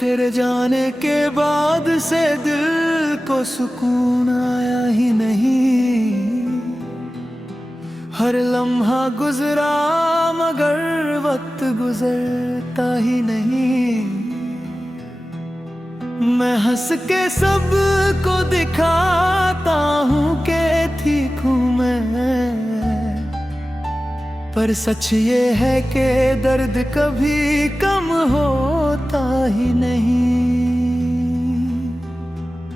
तेरे जाने के बाद से दिल को सुकून आया ही नहीं। हर लम्हा गुजरा मगर वक्त गुजरता ही नहीं। मैं हंस के सबको दिखाता हूँ कि ठीक हूँ मैं, पर सच ये है कि दर्द कभी कम होता ही नहीं।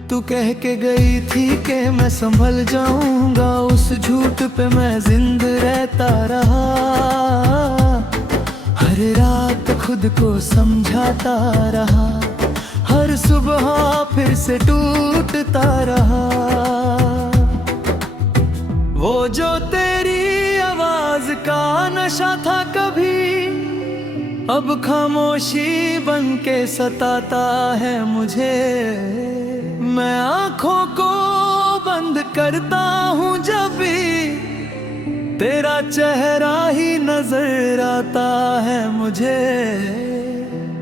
तू कह के गई थी कि मैं संभल जाऊंगा, उस झूठ पे मैं जिंदा रहता रहा। हर रात खुद को समझाता रहा, हर सुबह फिर से टूटता रहा। वो जो तेरी आवाज का नशा था कभी, अब खामोशी बन के सताता है मुझे। मैं आंखों को बंद करता हूँ जब भी तेरा चेहरा ही नजर आता है मुझे।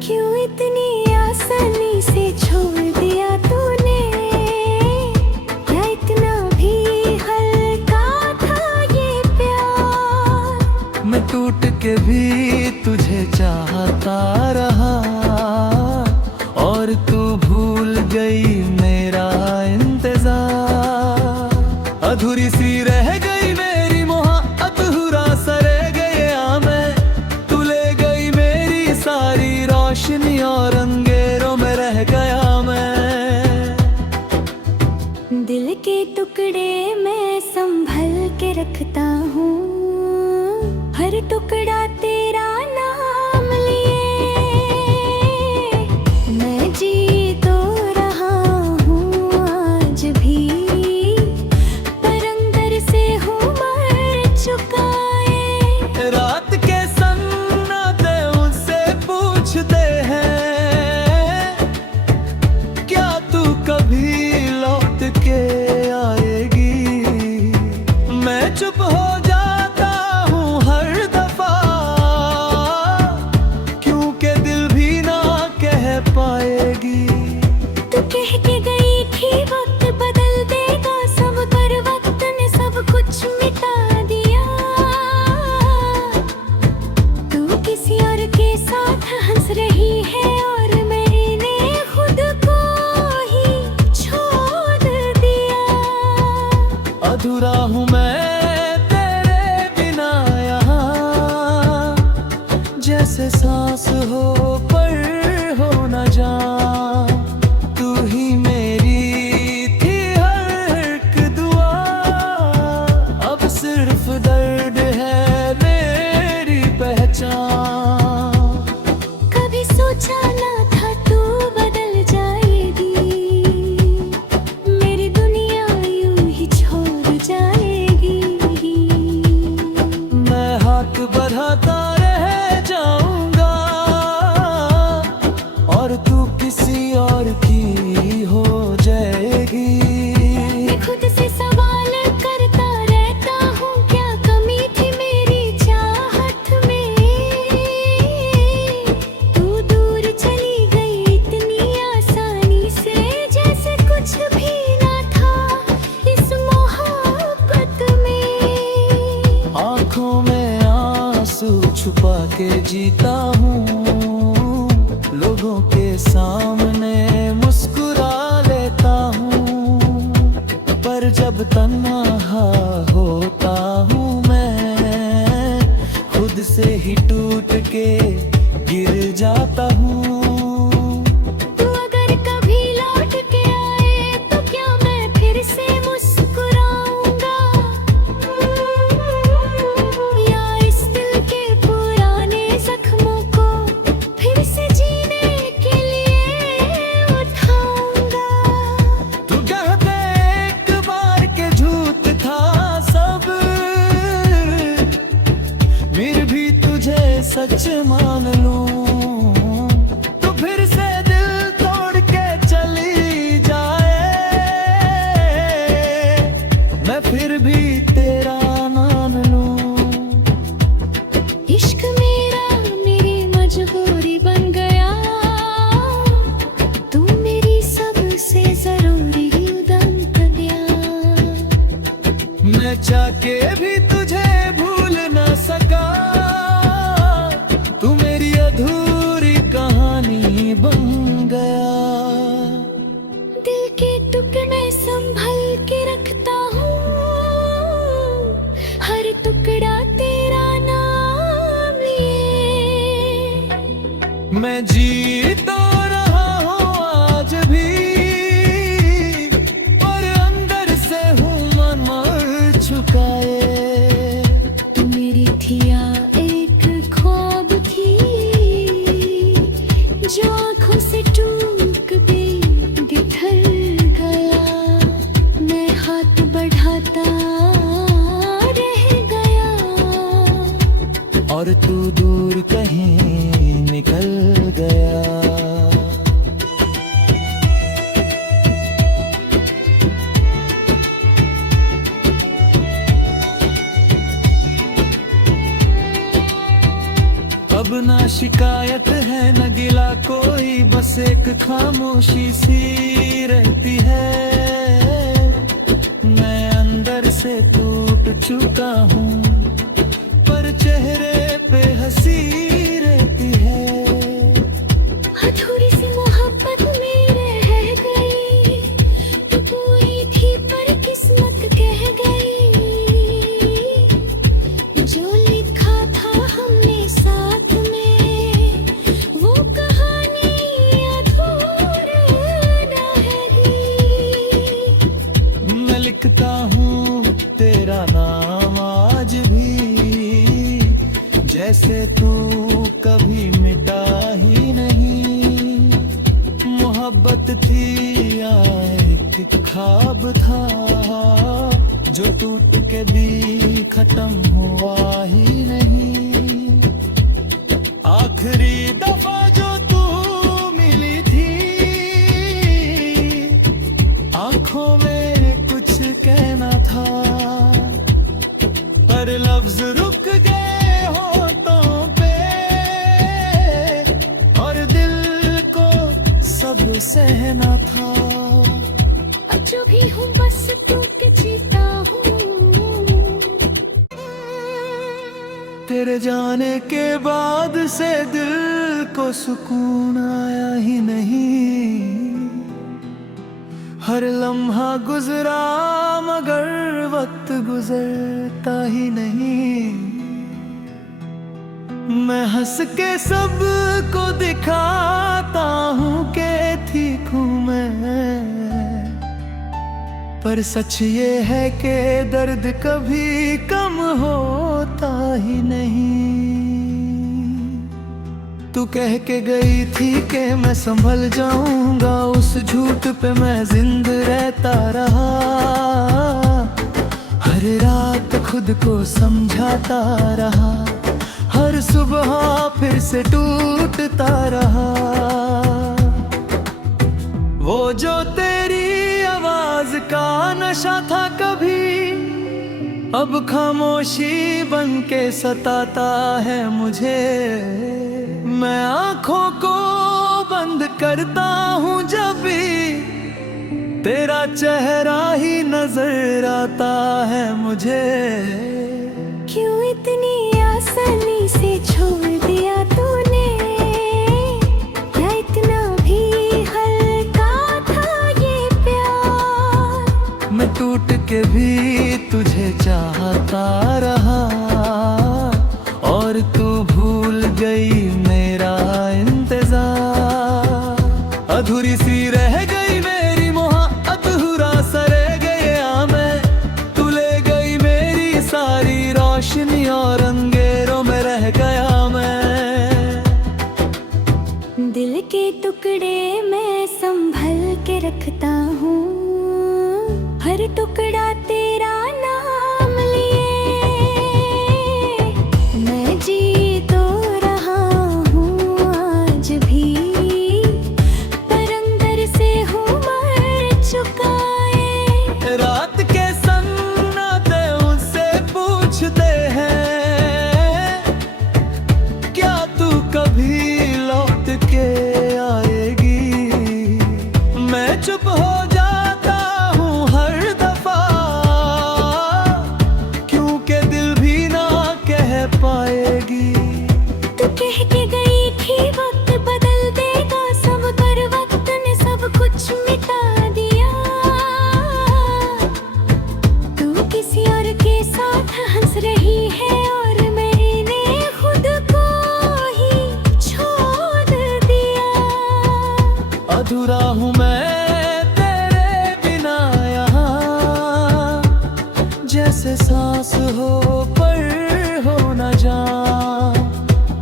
क्यों इतनी आसानी से छोड़ दिया तूने, या इतना भी हल्का था ये प्यार। मैं टूट के भी तुझे चाहता रहा, और तू भूल गई मेरा इंतजार। अधूरी सी रह गई मेरी मोहब्बत, अधूरा सा रह गया मैं। तू ले गई मेरी सारी रोशनी और अंधेरों में रह गया मैं। दिल के टुकड़े मैं संभल के रखता हूँ, हर टुकड़ा तेरा नाम लिए। मैं जी तो रहा हूँ आज भी, पर अंदर से हूँ मर चुका है। रात के सन्नाटे उनसे पूछते हैं, क्या तू कभी लौट के आएगी। मैं चुप हो जाता हूँ हर दफा, क्योंकि दिल भी ना कह पाएगी। तू कह के गई थी वक्त बदल देगा सब, पर वक्त ने सब कुछ मिटा दिया। तू किसी और के साथ हंस रही है और मैंने खुद को ही छोड़ दिया। अधूरा हूँ मैं तेरे बिना यहाँ, जैसे सांस हो पर हो न जान। तू ही मेरी थी हर एक दुआ, अब सिर्फ दर्द है मेरी पहचान। कभी सोचा ना था तू बदल जाएगी, मेरी दुनिया यूं ही छोड़ जाएगी। मैं हाथ बढ़ाता रह जाऊंगा, और तू किसी और की हो जाएगी। मैं खुद से सवाल करता रहता हूँ, क्या कमी थी मेरी चाहत में। तू दूर चली गई इतनी आसानी से, जैसे कुछ भी ना था इस मोहब्बत में। आंखों में आंसू छुपा के जीता हूँ, लोगों के सामने मुस्कुरा लेता हूँ। पर जब तन्हा होता हूँ मैं, खुद से ही टूट के गिर जाता हूँ। तू अगर कभी लौट के आए तो क्या मैं फिर से मुस्कुराऊंगा, या इस दिल के पुराने जख्मों को फिर से जीने के लिए उठाऊंगा। तू कहते एक बार के झूठ था सब, फिर भी तुझे सच मान लूं। तू फिर से दिल तोड़ के चली जाए, मैं फिर भी तेरा मान लूं। इश्क मेरा मेरी मजबूरी बन गया, चाके भी तुझे भूल न सका। तू मेरी अधूरी कहानी बन गया। दिल के टुकड़े संभल के रखता हूँ, हर टुकड़ा तेरा नाम लिए। मैं जी तो रहा हूँ आज भी, और अंदर से हूँ मन मर चुका है। तू मेरी थिया एक ख्वाब थी, जो आँखों से टूट गई बिखर गया। मैं हाथ बढ़ाता रह गया, और तू दूर कहीं निकल गया। अब ना शिकायत है न गिला कोई, बस एक खामोशी सी रहती है। मैं अंदर से टूट चुका हूँ, पर चेहरे पे हंसी रहती है। अधूरी सी मोहब्बत में रह गई, तू पूरी थी पर किस्मत कह गई। जो लिखा था हमने साथ में, वो कहानी अधूरी रह गई। मैं लिखता हूँ तेरा नाम आज भी, जैसे तू कभी मिटा ही नहीं। मोहब्बत थी या एक ख्वाब था, जो टूट के भी खत्म हुआ ही नहीं। आखिरी दफा जो तू मिली थी, आंखों में कुछ कहना था, पर लफ्ज रुक गए होठों पे, और दिल को सब सहना था। अब जो भी हूँ बस तू के जीता हूँ। तेरे जाने के बाद से दिल को सुकून आया ही नहीं। हर लम्हा गुजरा मगर वक्त गुजरता ही नहीं। मैं हंस के सबको दिखाता हूँ कि ठीक हूँ मैं, पर सच ये है कि दर्द कभी कम होता ही नहीं। तू कह के गई थी कि मैं संभल जाऊंगा, उस झूठ पे मैं जिंद रहता रहा। हर रात खुद को समझाता रहा, हर सुबह फिर से टूटता रहा। वो जो तेरी आवाज का नशा था कभी, अब खामोशी बन के सताता है मुझे। मैं आंखों को बंद करता हूँ जब भी तेरा चेहरा ही नजर आता है मुझे। क्यों इतनी आसानी से छोड़ दिया तूने, या इतना भी हल्का था ये प्यार। मैं टूट के भी तुझे चाहता रहा, और तू भूल गई मेरा इंतजार। अधूरी सी रह गई मेरी मोहब्बत, अधूरा सा रह गया मैं। तू ले गई मेरी सारी रोशनी, और अंधेरों में रह गया मैं। दिल के टुकड़े मैं संभल के रखता हूँ, हर टुकड़ा तेरा नाम लिए। मैं जी तो रहा हूँ आज भी, पर अंदर से हूँ मर चुका है। रात के सन्नाटे उससे पूछते हैं, क्या तू कभी लौट के आएगी। मैं चुप हो जाता हूँ हर दफा, अधूरा हूँ मैं तेरे बिना यहाँ, जैसे सांस हो पर हो न जान।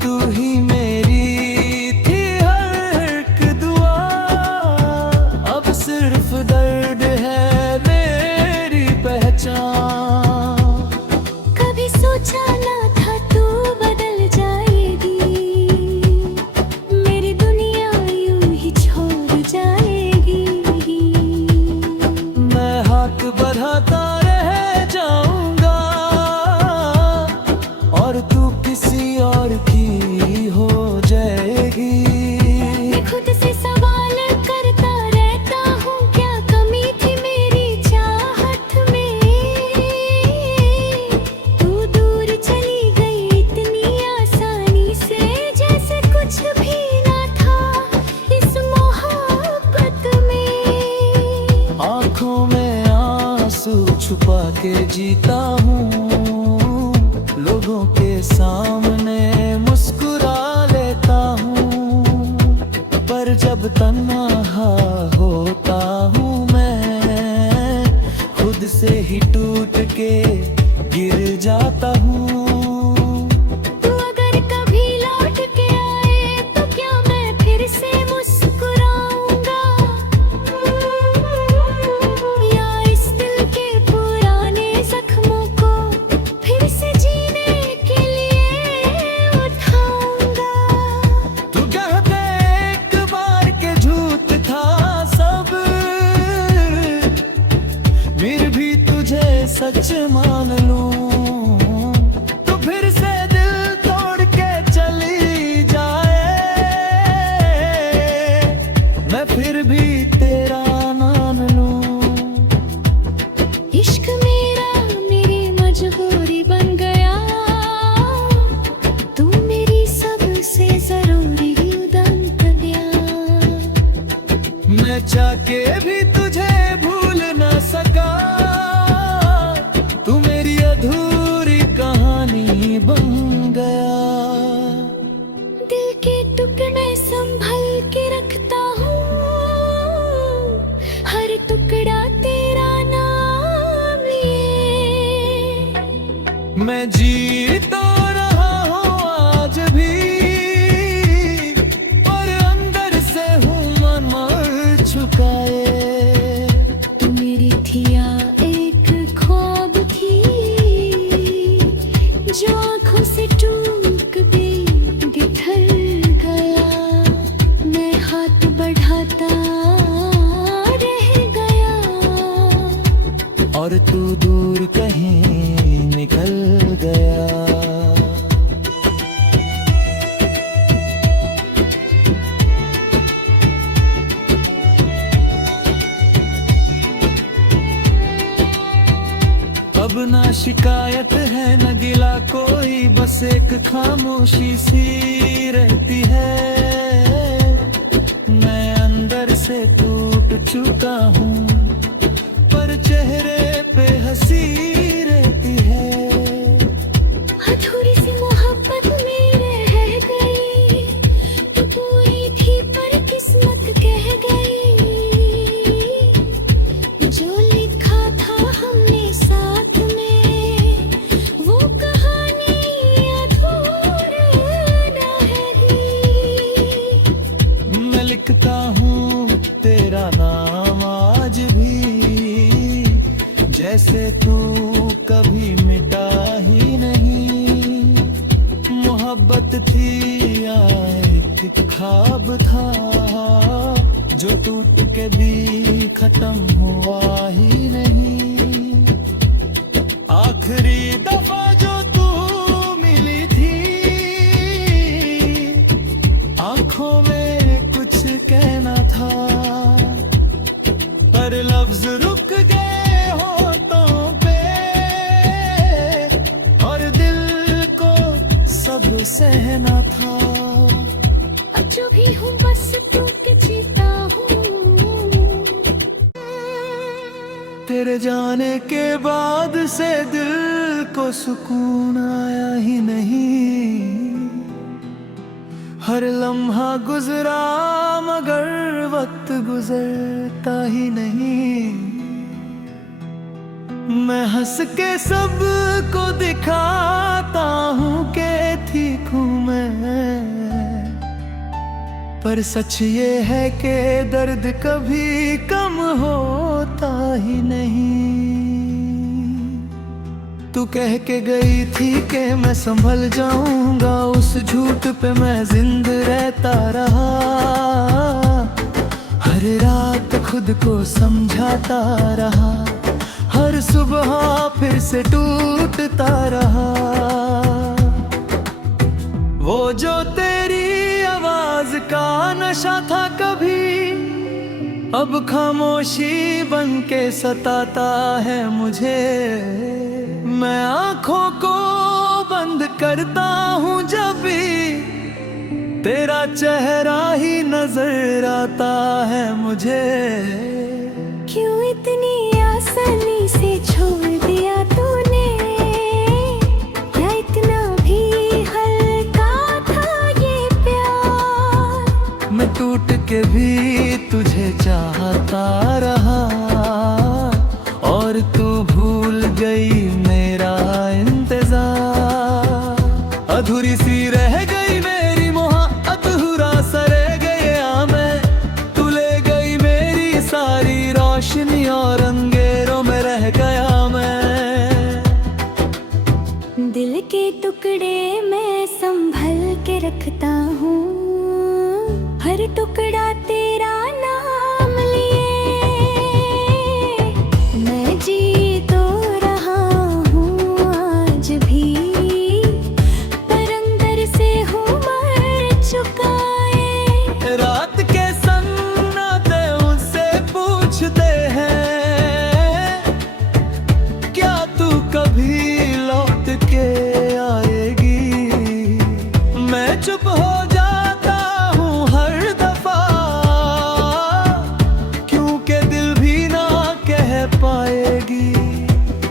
तू ही मेरी थी हर एक दुआ, अब सिर्फ दर्द है मेरी पहचान। कभी सोचा ना था तू बदल जाएगी, मेरी दुनिया यूं ही छोड़ जाएगी। मैं हाथ बढ़ाता रह जाऊंगा और तू किसी और की हो जाएगी। मैं खुद से सवाल करता रहता हूँ, क्या कमी थी मेरी चाहत में। तू दूर चली गई इतनी आसानी से, जैसे कुछ भी ना था इस मोहब्बत में। आंखों में आंसू छुपा के जीता हूँ, लोगों के सामने मुस्कुरा लेता हूँ, पर जब तन्हा होता हूँ मैं, खुद से ही टूट के गिर जाता हूँ। तू अगर कभी लौट के आए तो क्या मैं फिर से मुस्कुराऊंगा, या इस दिल के पुराने जख्मों को फिर से जीने के लिए उठाऊंगा। तू कहते एक बार के झूठ था सब, फिर भी तुझे सच मान लूं, तो फिर से दिल तोड़ के चली जाए, मैं फिर भी तेरा मान लूं। इश्क मेरा मेरी मजबूरी बन गया, तू मेरी सबसे जरूरी उदम कन्या। मैं चाह के भी तुझे भूल न सका, तू मेरी अधूरी कहानी बन गया। दिल के टुकड़े संभल के रखता हूँ, हर टुकड़ा तेरा नाम लिए। मैं जी तो रहा हूँ आज भी, पर अंदर से हूँ मन मर चुकाए। तू मेरी थी या एक ख्वाब थी, जो आँखों से टूट के बिखर गया। मैं हाथ बढ़ाता रह गया, और तू दूर कहीं निकल गया। अब ना शिकायत है न गिला कोई, बस एक खामोशी सी रहती है। मैं अंदर से टूट चुका हूँ, पर चेहरे पे हंसी रहती है। अधूरी सी मोहब्बत में रह गई, तू पूरी थी पर किस्मत कह गई। जो लिखा था हमने साथ में, वो कहानी अधूरी रह गई। मैं लिखता हूँ तेरा नाम आज भी, जैसे तू कभी मिटा ही नहीं। मोहब्बत थी या एक ख्वाब था, जो टूट के भी खत्म हुआ ही नहीं। आखिरी दफा जो तू मिली थी, आंखों में कुछ कहना था, पर लफ्ज रुक गए होठों पे, और दिल को सब सहना था। अब जो भी हूँ बस तू के जीता हूँ। तेरे जाने के बाद से दिल को सुकून आया ही नहीं। हर हर लम्हा गुजरा मगर वक्त गुजरता ही नहीं। मैं हंस के सबको दिखाता हूँ कि ठीक हूँ मैं, पर सच ये है कि दर्द कभी कम होता ही नहीं। तू कह के गई थी कि मैं संभल जाऊंगा, उस झूठ पे मैं जिंदा रहता रहा। हर रात खुद को समझाता रहा, हर सुबह फिर से टूटता रहा। वो जो तेरी आवाज का नशा था कभी, अब खामोशी बन के सताता है मुझे। मैं आंखों को बंद करता हूँ जब भी तेरा चेहरा ही नजर आता है मुझे। क्यों इतनी आसानी से छोड़ दिया तूने, या इतना भी हल्का था ये प्यार। मैं टूट के भी तुझे चाहता रहा, और तू भूल गई मेरा इंतजार। अधूरी सी रह गई मेरी मोहब्बत, अधूरा सा रह गया मैं। तू ले गई मेरी सारी रोशनी और अंधेरों में रह गया मैं। दिल के टुकड़े मैं संभल के रखता हूँ, हर टुकड़ा तेरा नाम लिए। मैं जी तो रहा हूँ आज भी, पर अंदर से हूँ मर चुका है। रात के सन्नाटे उनसे पूछते हैं, क्या तू कभी लौट के आएगी। मैं चुप हो जाता हूँ हर दफा, क्योंकि दिल भी ना कह पाएगी।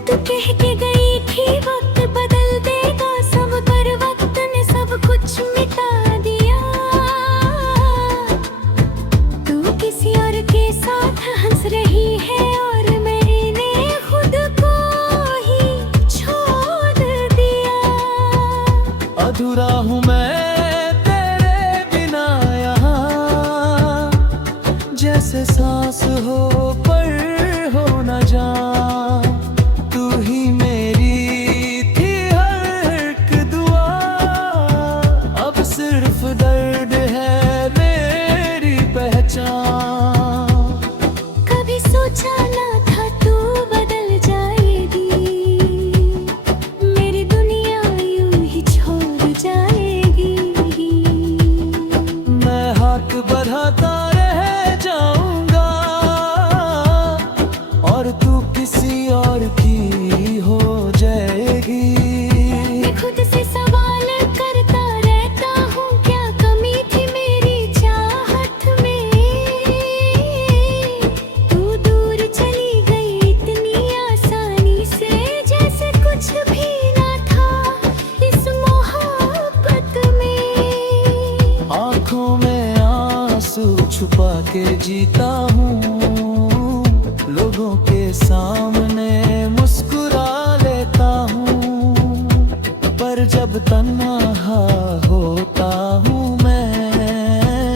तू कह के गई थी वक्त बदल देगा सब, पर वक्त ने सब कुछ मिटा दिया। तू किसी और के साथ हंस रही है और मैंने खुद को ही छोड़ दिया। अधूरा हूँ मैं तेरे बिना यहाँ, जैसे सांस हो पर हो न जान। तू ही मेरी थी हर एक दुआ, अब सिर्फ दर्द है मेरी पहचान। कभी सोचा ना था तू बदल जाएगी, मेरी दुनिया यूं ही छोड़ जाएगी। मैं हाथ बढ़ाता रह जाऊंगा, और तू किसी और की हो जाएगी। मैं खुद से सवाल करता रहता हूँ, क्या कमी थी मेरी चाहत में। तू दूर चली गई इतनी आसानी से, जैसे कुछ भी ना था इस मोहब्बत में। आंखों में आंसू छुपा के जीता हूँ, लोगों के सामने मुस्कुरा लेता हूँ। पर जब तन्हा होता हूँ मैं,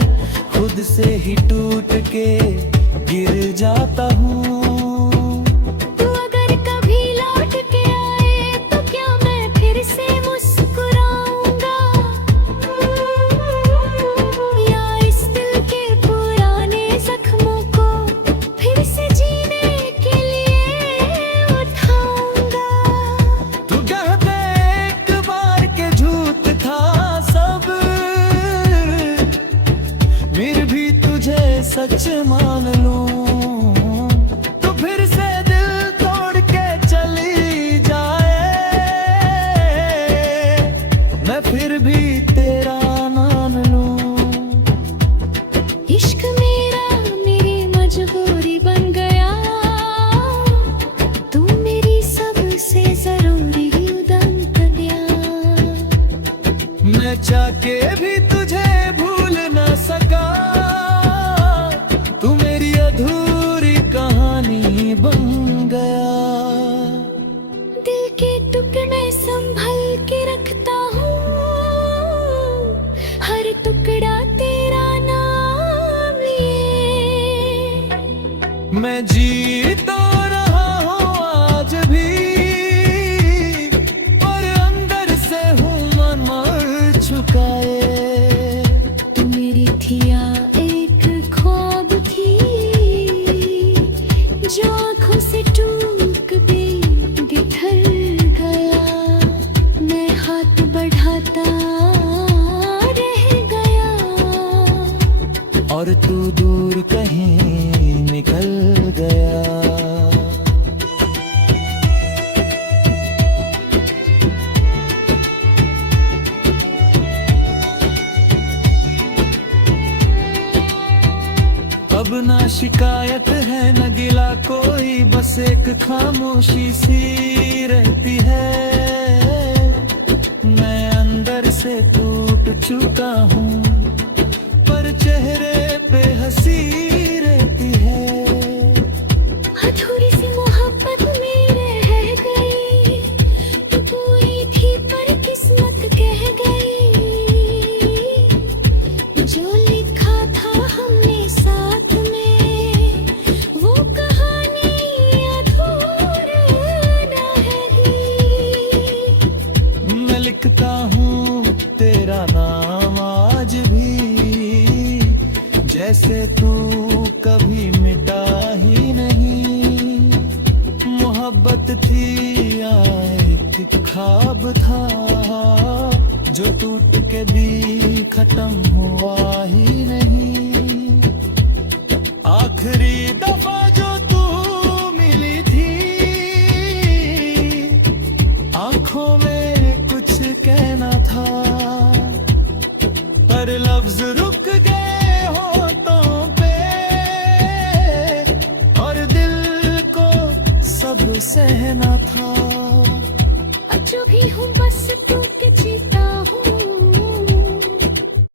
खुद से ही टूट के गिर जाता हूँ। तू अगर कभी लौट के आए तो क्या मैं फिर से मुस्कुराऊंगा, या इस दिल के पुराने जख्मों को फिर से जीने के लिए उठाऊंगा। तू कहते एक बार के झूठ था सब, फिर भी तुझे सच मान लूं। तू फिर से दिल तोड़ के चली जाए, मैं फिर भी तेरा मान लूं। इश्क मेरा मेरी मजबूरी बन गया, तू मेरी सबसे जरूरी उदम कन्या। मैं चाह के भी तुझे भूल मैं जी तो रहा हूँ आज भी, पर अंदर से हूँ मन मर चुका है। तू मेरी थी या एक ख्वाब थी, जो आँखों से टूट गई बिखर गया। मैं हाथ बढ़ाता रह गया, और तू दूर कहीं निकल गया। अब ना शिकायत है न गिला कोई, बस एक खामोशी सी रहती है। मैं अंदर से टूट चुका हूँ, पर चेहरे पे हंसी रहती है। अधूरी सी मोहब्बत में रह गई, तू पूरी थी पर किस्मत कह गई। जो लिखा था हमने साथ में, वो कहानी अधूरी रही। मैं लिखता हूँ तेरा नाम आज भी, जैसे तू कभी मिटा ही नहीं। मोहब्बत थी या एक ख्वाब था, जो टूट के भी खत्म हुआ ही नहीं। आखिरी दफा जो तू मिली थी, आंखों में कुछ कहना था, पर लफ्ज रुक गए होठों पे, और दिल को सब सहना था। अब जो भी हूँ बस